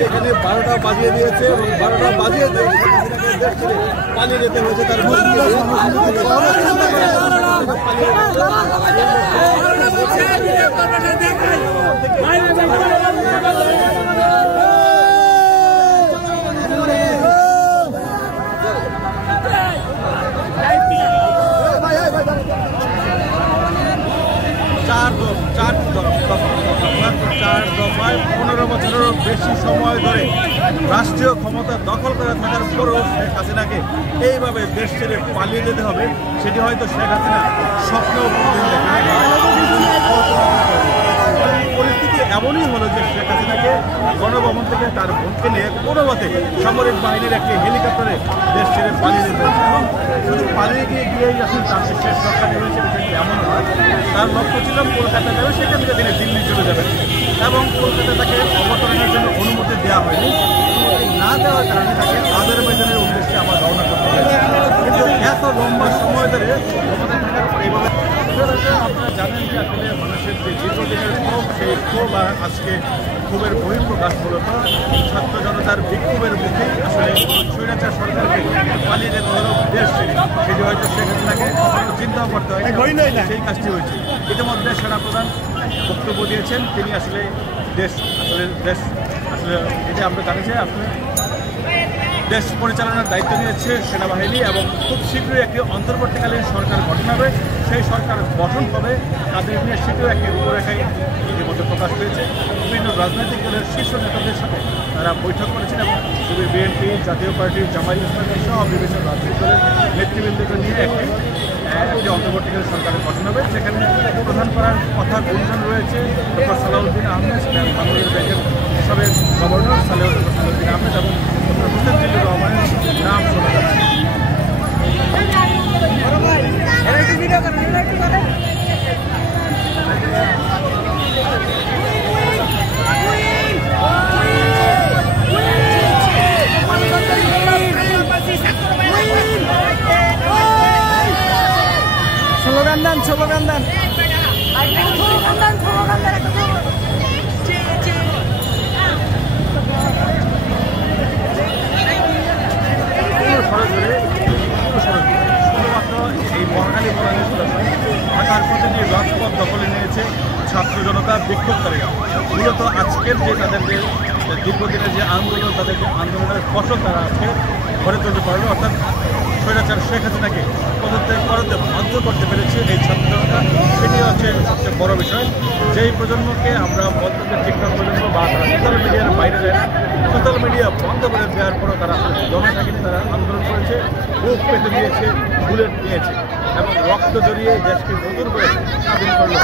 যেখানে 12টা বাজিয়ে দিয়েছে এবং 12টা বাজিয়ে দিয়ে পালিয়ে যেতে হয়েছে তার চার দফায় 15 বছরেরও বেশি সময় ধরে রাষ্ট্রীয় ক্ষমতা দখল করে থাকার পরও শেখ হাসিনাকে এইভাবে দেশ ছেড়ে পালিয়ে যেতে হবে, সেটি হয়তো শেখ হাসিনা স্বপ্নেও কোনোদিন দেখেনি। পরিস্থিতি এমনই হলো যে শেখ হাসিনাকে গণভবন থেকে তার বোনকে নিয়ে কোনো মতে সামরিক বাহিনীর একটি হেলিকপ্টারে দেশ ছেড়ে পালিয়ে যেতে হয়েছে এবং শুধু পালিয়ে গিয়েই আসলে তার শেষ সরকার রয়েছে বিষয়টি এমন নয়। তার লক্ষ্য ছিল কলকাতা যাবে, সেখান থেকে তিনি দিল্লি চলে যাবেন এবং কলকাতা তাকে অবতরণের জন্য অনুমতি দেওয়া হয়নি। না দেওয়ার কারণে তাকে আজারবাইজানের উদ্দেশ্যে আবার রওনা করতে হয়েছে। কিন্তু এত লম্বা সময় ধরে ক্ষমতায় থাকার পর এইভাবে আপনারা জানেন যে আসলে মানুষের যে দীর্ঘদিনের ক্ষোভ, সেই ক্ষোভ আর আজকে ক্ষোভের বহিঃপ্রকাশ মূলত ছাত্র জনতার বিক্ষোভের মুখেই আসলে স্বৈরাচার সরকারকে পালিয়ে যেতে হলো দেশ ছেড়ে। সেটি হয়তো শেখ হাসিনাকে চিন্তাও করতে হয়, সেই কাজটি হয়েছে। ইতিমধ্যে সেনাপ্রধান বক্তব্য দিয়েছেন, তিনি আসলে দেশ এটা আমরা জানি যে আসলে দেশ পরিচালনার দায়িত্ব নিয়েছে সেনাবাহিনী এবং খুব শীঘ্রই একটি অন্তর্বর্তীকালীন সরকার গঠন হবে। সেই সরকার গঠন হবে তাদের নিয়ে সেটিও একটি রূপরেখায় ইতিমধ্যে প্রকাশ পেয়েছে। বিভিন্ন রাজনৈতিক দলের শীর্ষ নেতাদের সাথে তারা বৈঠক করেছেন এবং বিএনপি, জাতীয় পার্টি, জামায়াত ইসলামী সহ বিভিন্ন রাজনৈতিক দলের নেতৃবৃন্দকে নিয়ে একটি অন্তর্বর্তীকালীন সরকারের গঠন হবে। সেখানে প্রধান করার কথা গুঞ্জন রয়েছে ডক্টর সালাউদ্দিন আহমেদ, বাংলাদেশ ব্যাংকের সাবেক গভর্নর সালাউদ্দিন আহমেদ এবং ডক্টর হোসেন জিল্লুর রহমানের নাম শোনা যাচ্ছে। স্লোগান দেন শুধুমাত্র এই মহাখালী ঢাকার প্রতিটি রাজপথ দখলে নিয়েছে ছাত্র জনতা, বিক্ষোভকারীরা। মূলত আজকের যে তাদের যে দীর্ঘদিনের যে আন্দোলন, তাদের যে আন্দোলনের ফসল তারা আজকে ঘরে তুলতে পারবে, অর্থাৎ স্বৈরাচার শেখ হাসিনাকে পদত্যাগ করাতে বাধ্য করতে পেরেছে এই ছাত্র জনতা। সেটি হচ্ছে সবচেয়ে বড় বিষয়। যেই প্রজন্মকে আমরা বলতে ঠিকঠাক প্রজন্ম বা তারা সোশ্যাল মিডিয়ার বাইরে যায় না, সোশ্যাল মিডিয়া বন্ধ করে দেওয়ার পরও তারা জমে থাকেনি, তারা আন্দোলন করেছে, বুক পেতে দিয়েছে, বুলেট নিয়েছে এবং রক্ত জড়িয়ে দেশকে নতুন করে স্বাধীন করল।